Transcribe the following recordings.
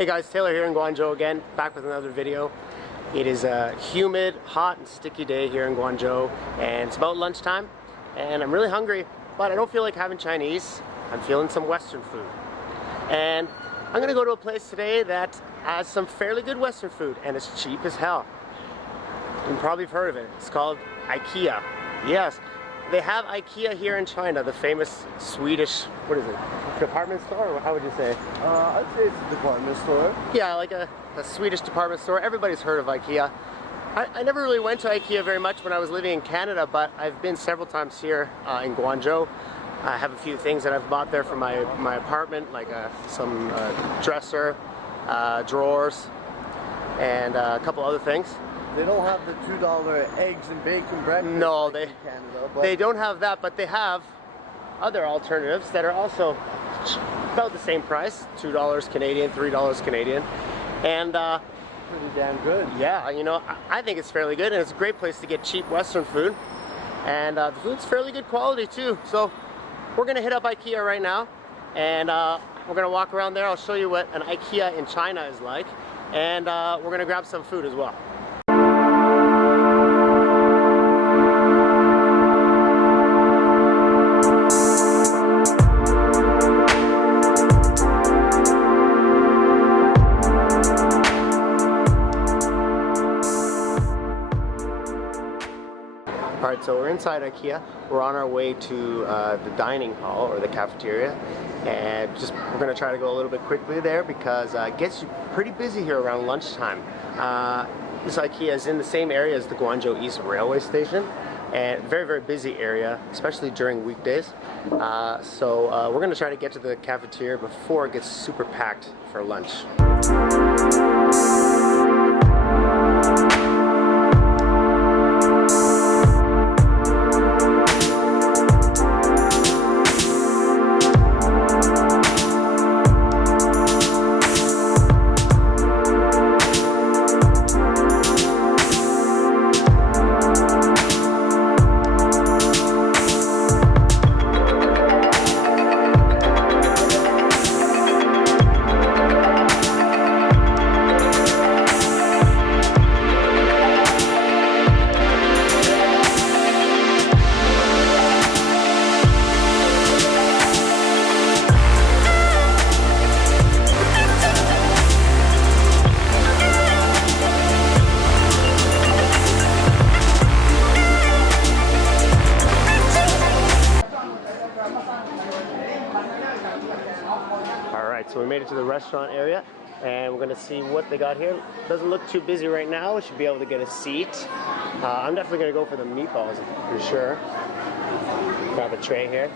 Hey guys, Taylor here in Guangzhou again, back with another video. It is a humid, hot, and sticky day here in Guangzhou, and it's about lunchtime, and I'm really hungry, but I don't feel like having Chinese. I'm feeling some Western food. And I'm gonna go to a place today that has some fairly good Western food, and it's cheap as hell. You probably have heard of it. It's called IKEA. Yes, they have IKEA here in China, the famous Swedish, what is it, department store, or how would you say? I'd say it's a department store. Yeah, like a Swedish department store. Everybody's heard of IKEA. I never really went to IKEA very much when I was living in Canada, but I've been several times here in Guangzhou. I have a few things that I've bought there for my apartment, like some dresser, drawers, and a couple other things. They don't have the $2 eggs and bacon breakfast No, like in Canada, but they don't have that, but they have other alternatives that are also about the same price, $2 Canadian, $3 Canadian, and pretty damn good. Yeah, you know, I think it's fairly good, and it's a great place to get cheap Western food, and the food's fairly good quality too. So we're gonna hit up IKEA right now, and we're gonna walk around there. I'll show you what an IKEA in China is like, and we're gonna grab some food as well. Alright, so we're inside IKEA. We're on our way to the dining hall, or the cafeteria, and we're going to try to go a little bit quickly there because it gets pretty busy here around lunchtime. This IKEA is in the same area as the Guangzhou East Railway Station, and very, very busy area, especially during weekdays. So we're going to try to get to the cafeteria before it gets super packed for lunch. So we made it to the restaurant area, and we're going to see what they got here. Doesn't look too busy right now. We should be able to get a seat. I'm definitely going to go for the meatballs for sure. Grab a tray here.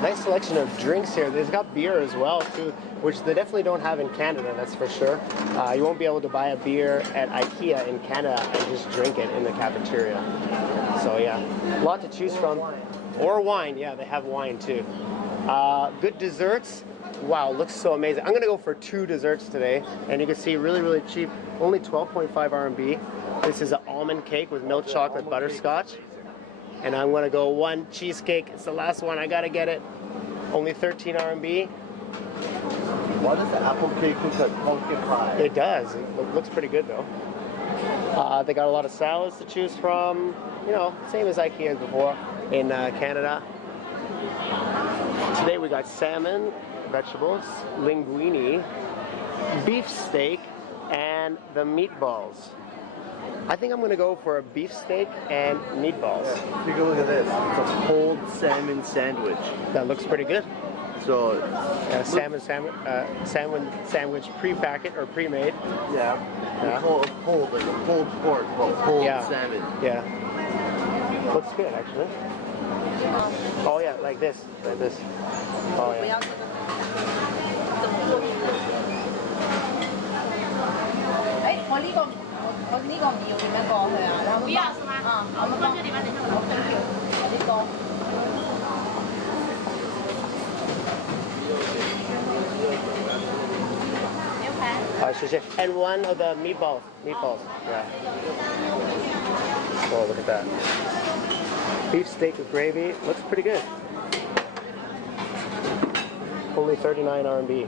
Nice selection of drinks here. They've got beer as well too, which they definitely don't have in Canada, that's for sure. You won't be able to buy a beer at IKEA in Canada and just drink it in the cafeteria. So yeah, a lot to choose from. Or wine, yeah, they have wine too. Good desserts. Wow, looks so amazing. I'm gonna go for 2 desserts today, and you can see really, really cheap, only 12.5 RMB. This is an almond cake with milk chocolate butterscotch. And I'm gonna go 1 cheesecake. It's the last one, I gotta get it. Only 13 RMB. Why does the apple cake look like pumpkin pie? It does. It looks pretty good though. They got a lot of salads to choose from. You know, same as IKEA as before in Canada. Today we got salmon, vegetables, linguine, beef steak, and the meatballs. I think I'm going to go for a beef steak and meatballs. Take a look at this. It's a cold salmon sandwich. That looks pretty good. So, salmon sandwich pre-packet or pre-made. Yeah. Cold, like a cold pork, but cold salmon. Yeah. Looks good, actually. Oh yeah, like this. Like this. Oh yeah. 我呢個唔要點樣過去啊？不要是嗎？我們放這裡面，等一下我分票。呢個。牛排。And one of the meatballs. Meatballs. Yeah. Oh, look at that. Beef steak with gravy. Looks pretty good. Only 39 RMB.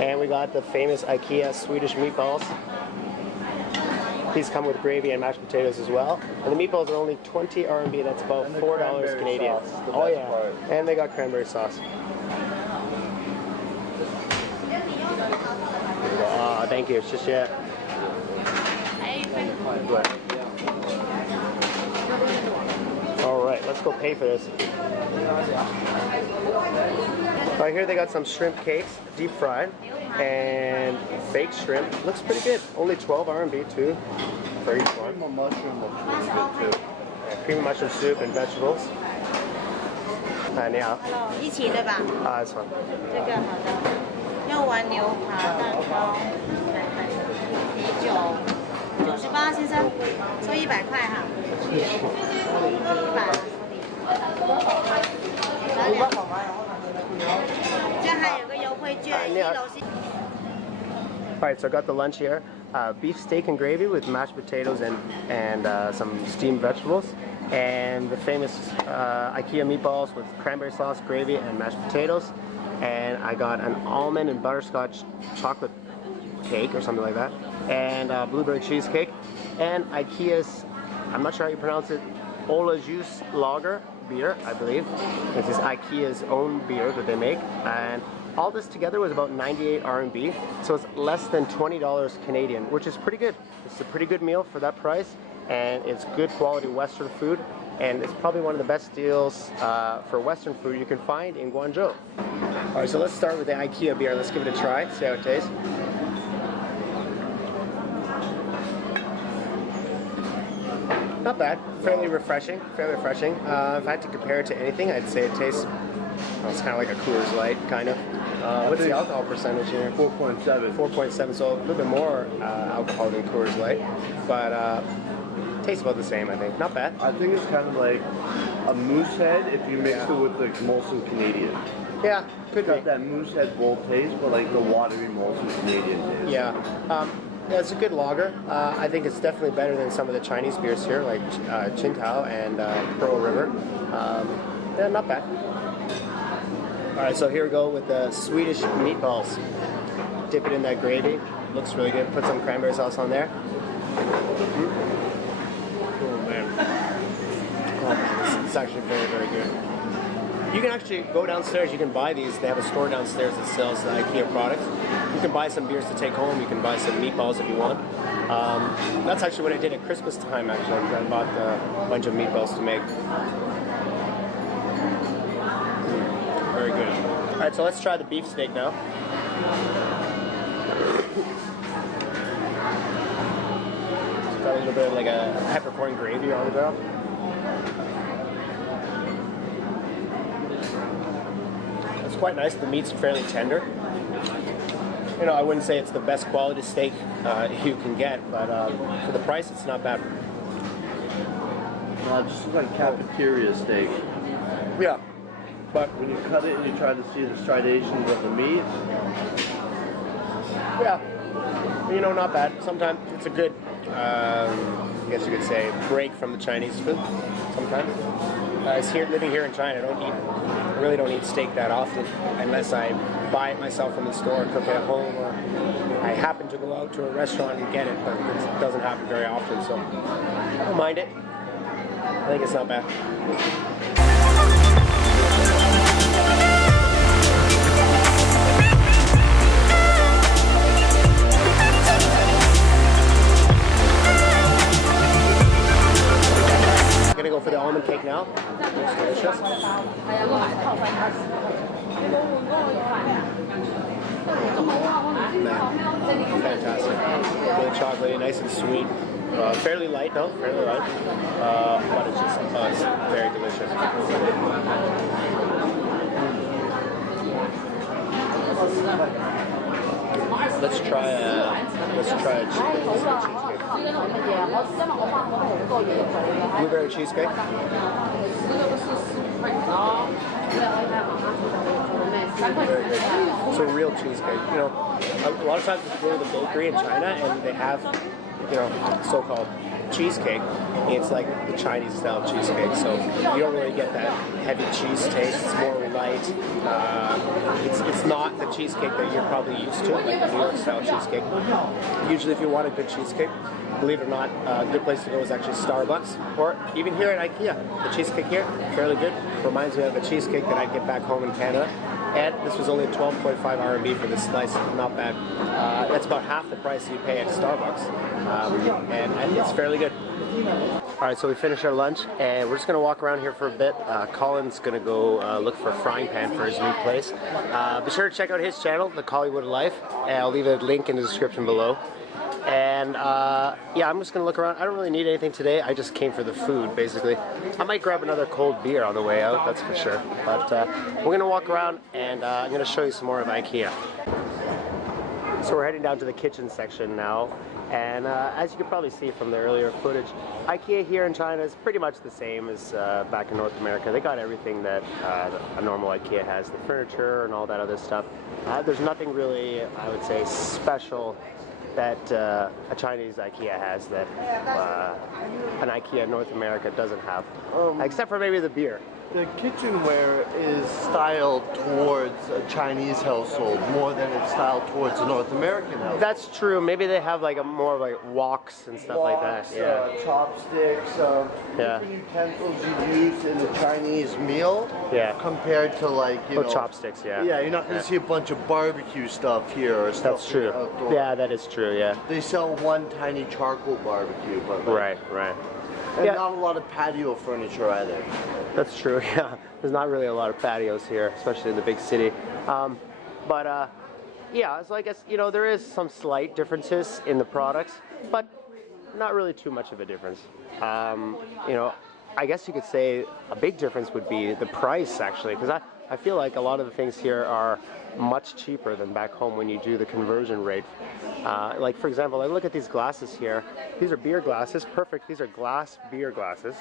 And we got the famous IKEA Swedish meatballs. These come with gravy and mashed potatoes as well. And the meatballs are only 20 RMB. That's about $4 Canadian. Oh yeah. Part. And they got cranberry sauce. Oh, thank you. Shishia. All right, let's go pay for this. Right here they got some shrimp cakes, deep fried, and baked shrimp. Looks pretty good. Only 12 RMB too for each one. Cream of mushroom looks really good too. Yeah, cream of mushroom soup and vegetables. 你好。Hello， 一起对吧？ This one. 这个好的，肉丸牛扒蛋糕，啤酒98先生，收100块哈。100。这还有个优惠券，1楼是。Alright, so I got the lunch here. Beef steak and gravy with mashed potatoes and some steamed vegetables. And the famous IKEA meatballs with cranberry sauce, gravy, and mashed potatoes. And I got an almond and butterscotch chocolate cake or something like that. And blueberry cheesecake. And IKEA's, I'm not sure how you pronounce it, Ola Juice Lager beer, I believe. This is IKEA's own beer that they make. And all this together was about 98 RMB, so it's less than $20 Canadian, which is pretty good. It's a pretty good meal for that price, and it's good quality Western food, and it's probably one of the best deals for Western food you can find in Guangzhou. All right, so let's start with the IKEA beer. Let's give it a try, see how it tastes. Not bad, fairly refreshing, If I had to compare it to anything, I'd say it tastes, well, it's kind of like a Coors Light, kind of. What's the alcohol percentage here? 4.7. 4.7, so a little bit more alcohol than Coors Light, but tastes about the same, I think. Not bad. I think it's kind of like a Moosehead if you mix it with the Molson Canadian. Yeah, could be. It's got that Moosehead bold taste, but like the watery Molson Canadian taste. Yeah. Yeah, it's a good lager. I think it's definitely better than some of the Chinese beers here, like Qingdao and Pearl River. Yeah, not bad. All right, so here we go with the Swedish meatballs. Dip it in that gravy. Looks really good. Put some cranberry sauce on there. Oh man. Oh man, it's actually very, very good. You can actually go downstairs, you can buy these. They have a store downstairs that sells the IKEA products. You can buy some beers to take home. You can buy some meatballs if you want. That's actually what I did at Christmas time, actually. I bought a bunch of meatballs to make. Very good. All right, so let's try the beef steak now. It's got a little bit of like a peppercorn gravy on top. It's quite nice. The meat's fairly tender. You know, I wouldn't say it's the best quality steak you can get, but for the price, it's not bad. It just looks like cafeteria steak. Yeah. But when you cut it and you try to see the striations of the meat, yeah, you know, not bad. Sometimes it's a good, I guess you could say, break from the Chinese food. Sometimes, living here in China, I really don't eat steak that often, unless I buy it myself from the store, cook it at home, or I happen to go out to a restaurant and get it. But it doesn't happen very often, so I don't mind it. I think it's not bad. I'm gonna go for the almond cake now. Looks delicious. Fantastic. Really chocolatey, nice and sweet. Fairly light, no? Fairly light. But it's just it's very delicious. Let's try a cheesecake. Blueberry cheesecake. So real cheesecake. You know, a lot of times you go to the bakery in China and they have, you know, so-called cheesecake. It's like the Chinese style cheesecake, so you don't really get that heavy cheese taste. It's more light. It's not the cheesecake that you're probably used to, like the New York style cheesecake. Usually, if you want a good cheesecake, believe it or not, a good place to go is actually Starbucks, or even here at IKEA. The cheesecake here, fairly good. Reminds me of a cheesecake that I'd get back home in Canada. And this was only 12.5 RMB for this slice, not bad. That's about half the price you pay at Starbucks, and it's fairly good. All right, so we finished our lunch, and we're just gonna walk around here for a bit. Colin's gonna go look for a frying pan for his new place. Be sure to check out his channel, The Collywood Life, and I'll leave a link in the description below. And yeah, I'm just gonna look around. I don't really need anything today. I just came for the food, basically. I might grab another cold beer on the way out, that's for sure. But we're gonna walk around, and I'm gonna show you some more of IKEA. So we're heading down to the kitchen section now. And as you can probably see from the earlier footage, IKEA here in China is pretty much the same as back in North America. They got everything that a normal IKEA has, the furniture and all that other stuff. There's nothing really, I would say, special that a Chinese IKEA has that an IKEA in North America doesn't have, except for maybe the beer. The kitchenware is styled towards a Chinese household more than it's styled towards a North American household. That's true. Maybe they have like a more like woks and stuff like that. Yeah. Chopsticks, different utensils you use in a Chinese meal. Yeah. Compared to like, you know, chopsticks. Yeah. Yeah, you're not going to see a bunch of barbecue stuff here or stuff. That's true. Outdoor. Yeah, that is true. Yeah. They sell one tiny charcoal barbecue, but like, right. And not a lot of patio furniture either. That's true, yeah. There's not really a lot of patios here, especially in the big city. Yeah, so I guess, you know, there is some slight differences in the products, but not really too much of a difference. You know, I guess you could say a big difference would be the price, actually, because I feel like a lot of the things here are much cheaper than back home when you do the conversion rate. Like, for example, I look at these glasses here. These are beer glasses, perfect. These are glass beer glasses.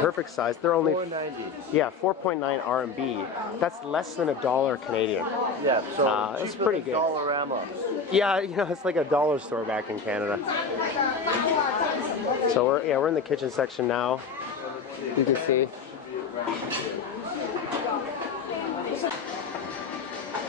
Perfect size. They're only $4.90. Yeah, 4.9 RMB. That's less than $1 Canadian. Yeah, so it's pretty good. Dollarama. Yeah, you know, it's like a dollar store back in Canada. So we're in the kitchen section now. You can see.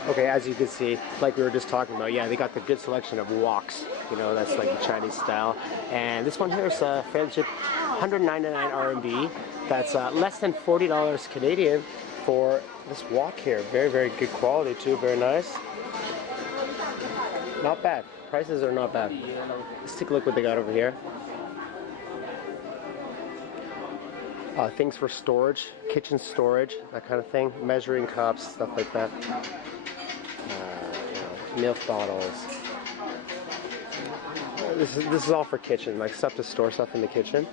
Okay, as you can see, like we were just talking about, yeah, they got the good selection of woks. You know, that's like the Chinese style. And this one here is fairly cheap, 199 RMB. That's less than $40 Canadian for this wok here. Very, very good quality too, very nice. Not bad. Prices are not bad. Let's take a look what they got over here. Things for storage, kitchen storage, that kind of thing. Measuring cups, stuff like that. You know, milk bottles. This is all for kitchen, like stuff to store stuff in the kitchen.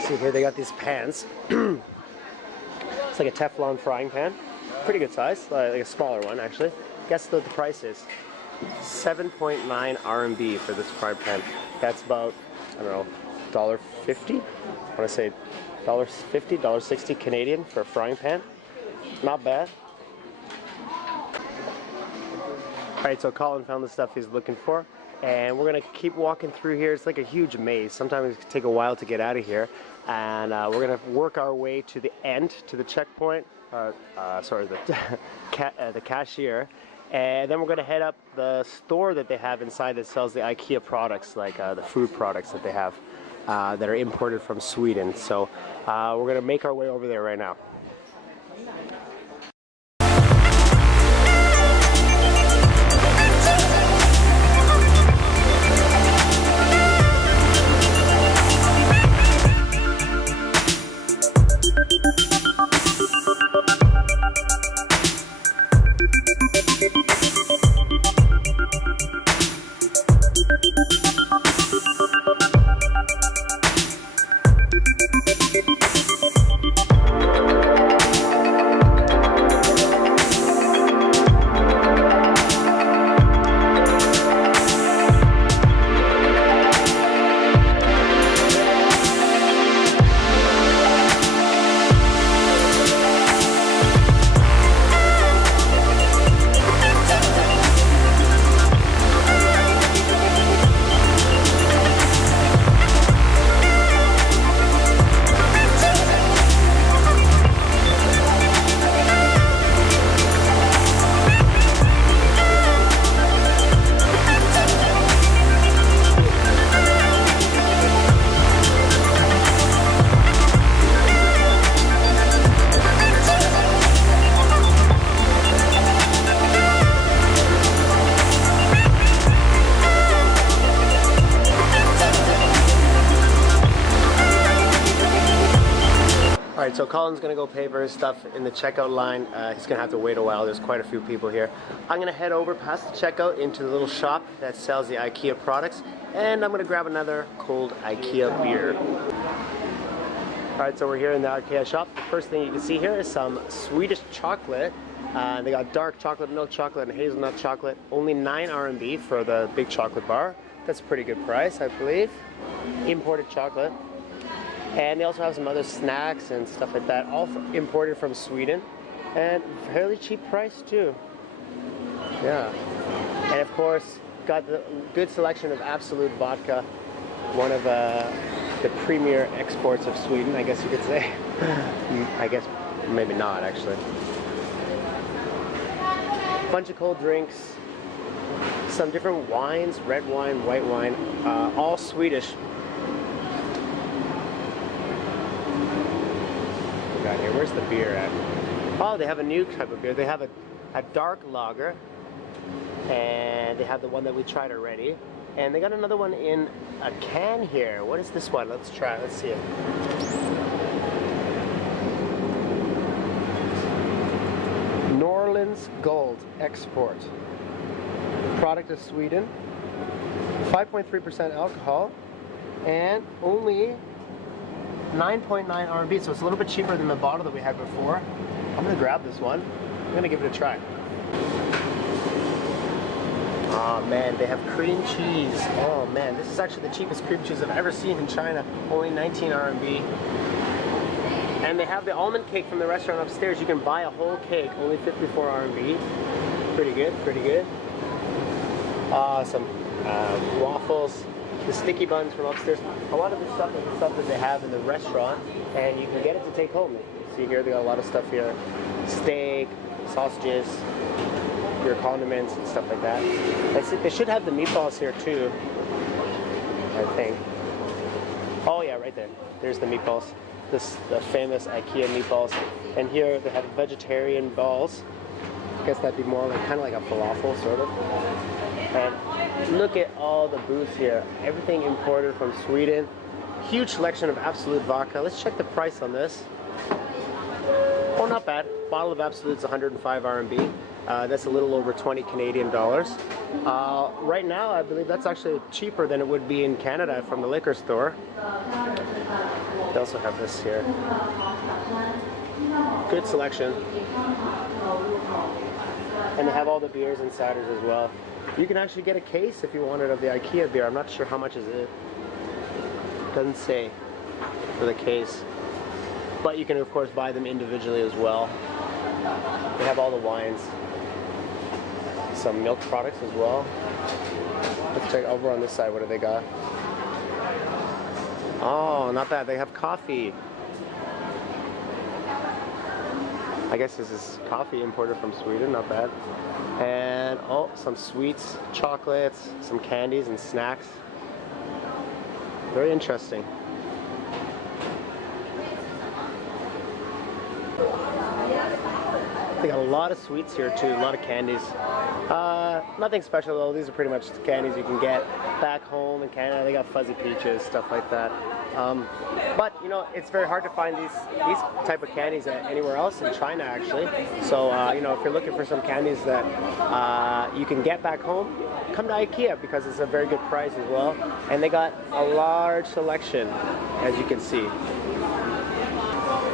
See here, they got these pans. It's like a Teflon frying pan. Pretty good size, like a smaller one actually. Guess what the price is? 7.9 RMB for this frying pan. That's about, I don't know, $1.50? I want to say $1.50, $1.60 Canadian for a frying pan. Not bad. Alright, so Colin found the stuff he's looking for, and we're going to keep walking through here. It's like a huge maze. Sometimes it can take a while to get out of here, and we're going to work our way to the end, to the checkpoint, sorry, the cashier, and then we're going to head up the store that they have inside that sells the IKEA products, like the food products that they have that are imported from Sweden. So we're going to make our way over there right now. Alright, so Colin's gonna go pay for his stuff in the checkout line. He's gonna have to wait a while. There's quite a few people here. I'm gonna head over past the checkout into the little shop that sells the IKEA products, and I'm gonna grab another cold IKEA beer. Alright, so we're here in the IKEA shop. The first thing you can see here is some Swedish chocolate. They got dark chocolate, milk chocolate, and hazelnut chocolate. Only 9 RMB for the big chocolate bar. That's a pretty good price, I believe. Imported chocolate. And they also have some other snacks and stuff like that, all imported from Sweden, and fairly cheap price too. Yeah. And of course, got the good selection of Absolut vodka, one of the premier exports of Sweden, I guess you could say. I guess maybe not, actually. Bunch of cold drinks, some different wines, red wine, white wine, all Swedish. Got here. Where's the beer at? Oh, they have a new type of beer. They have a dark lager, and they have the one that we tried already, and they got another one in a can here. What is this one? Let's try it. Let's see it. Norrlands Gold Export. Product of Sweden. 5.3% alcohol, and only 9.9 RMB, so it's a little bit cheaper than the bottle that we had before. I'm gonna grab this one. I'm gonna give it a try. Oh man, they have cream cheese. Oh man, this is actually the cheapest cream cheese I've ever seen in China. Only 19 RMB. And they have the almond cake from the restaurant upstairs. You can buy a whole cake, only 54 RMB. Pretty good, pretty good. Some waffles. The sticky buns from upstairs. A lot of the stuff is the stuff that they have in the restaurant, and you can get it to take home. See here, they got a lot of stuff here. Steak, sausages, your condiments and stuff like that. They should have the meatballs here too, I think. Oh yeah, right there. There's the meatballs. The famous IKEA meatballs. And here they have vegetarian balls. I guess that'd be more like kind of like a falafel sort of. And look at all the booths here. Everything imported from Sweden. Huge selection of Absolut vodka. Let's check the price on this. Oh, not bad. Bottle of Absolut's 105 RMB. That's a little over 20 Canadian dollars. Right now, I believe that's actually cheaper than it would be in Canada from the liquor store. They also have this here. Good selection. And they have all the beers and ciders as well. You can actually get a case if you wanted of the IKEA beer. I'm not sure how much is it. Doesn't say for the case. But you can of course buy them individually as well. They have all the wines. Some milk products as well. Let's check over on this side. What do they got? Oh, not bad. They have coffee. I guess this is coffee imported from Sweden, not bad. And oh, some sweets, chocolates, some candies and snacks. Very interesting. They got a lot of sweets here too, a lot of candies. Nothing special though, these are pretty much the candies you can get back home in Canada. They got fuzzy peaches, stuff like that. But you know, it's very hard to find these type of candies anywhere else in China actually. So you know, if you're looking for some candies that you can get back home, come to IKEA because it's a very good price as well. And they got a large selection, as you can see.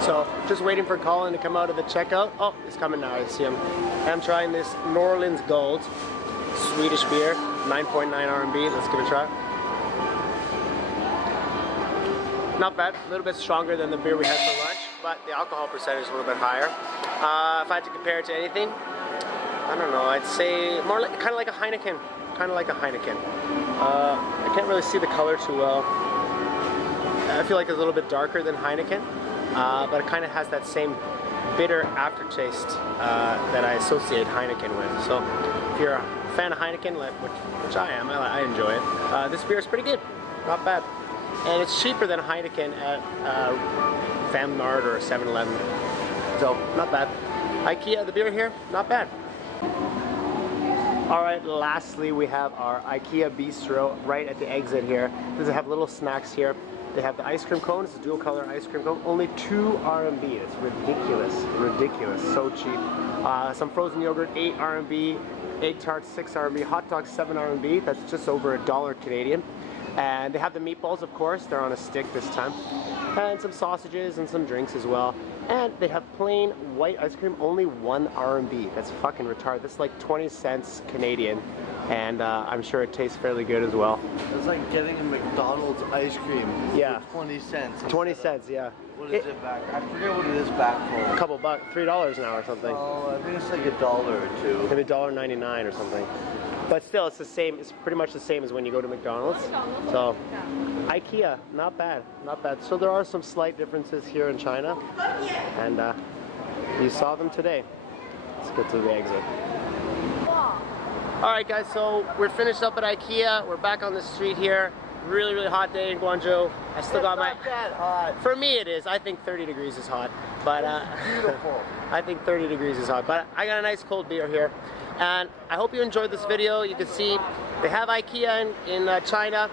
So just waiting for Colin to come out of the checkout. Oh, he's coming now, I see him. I'm trying this Norrlands Gold Swedish beer, 9.9 RMB. Let's give it a try. Not bad, a little bit stronger than the beer we had for lunch, but the alcohol percentage is a little bit higher. If I had to compare it to anything, I don't know, I'd say more like, kind of like a Heineken. Kind of like a Heineken. I can't really see the color too well. I feel like it's a little bit darker than Heineken. But it kind of has that same bitter aftertaste that I associate Heineken with. So if you're a fan of Heineken, which I am, I enjoy it. This beer is pretty good, not bad. And it's cheaper than Heineken at Family Mart or 7-Eleven. So not bad. IKEA, the beer here, not bad. Alright, lastly we have our IKEA Bistro right at the exit here. Does it have little snacks here? They have the ice cream cone. It's a dual color ice cream cone. Only 2 RMB. It's ridiculous. Ridiculous. So cheap. Some frozen yogurt, 8 RMB. Egg tarts, 6 RMB. Hot dogs, 7 RMB. That's just over $1 Canadian. And they have the meatballs, of course. They're on a stick this time. And some sausages and some drinks as well. And they have plain white ice cream, only 1 RMB. That's fucking retarded. That's like 20 cents Canadian. And I'm sure it tastes fairly good as well. It's like getting a McDonald's ice cream Yeah. for 20 cents. 20 cents, yeah. What is it back? I forget what it is back A for. couple bucks, $3 now or something. Oh, I think it's like $1 or $2. Maybe $1.99 or something. But still, it's the same. It's pretty much the same as when you go to McDonald's. So, IKEA, not bad, not bad. So there are some slight differences here in China, and you saw them today. Let's get to the exit. All right, guys. So we're finished up at IKEA. We're back on the street here. Really, really hot day in Guangzhou. I still got my. Not that hot. For me, it is. I think 30 degrees is hot, but Beautiful. I think 30 degrees is hot. But I got a nice cold beer here, and I hope you enjoyed this video. You can see they have IKEA in China.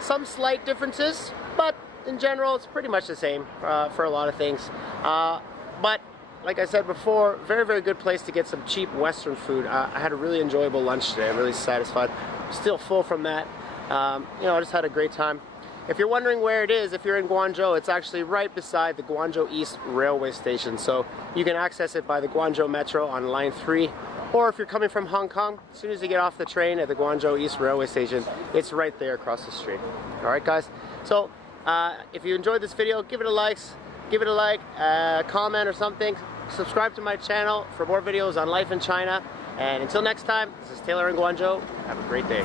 Some slight differences, but in general, it's pretty much the same for a lot of things. But like I said before, very, very good place to get some cheap Western food. I had a really enjoyable lunch today. I'm really satisfied. Still full from that. You know, I just had a great time. If you're wondering where it is, if you're in Guangzhou, it's actually right beside the Guangzhou East Railway Station. So you can access it by the Guangzhou Metro on line 3. Or if you're coming from Hong Kong, as soon as you get off the train at the Guangzhou East Railway Station, it's right there across the street. All right, guys. So if you enjoyed this video, give it a like, comment or something. Subscribe to my channel for more videos on life in China. And until next time, this is Taylor in Guangzhou. Have a great day.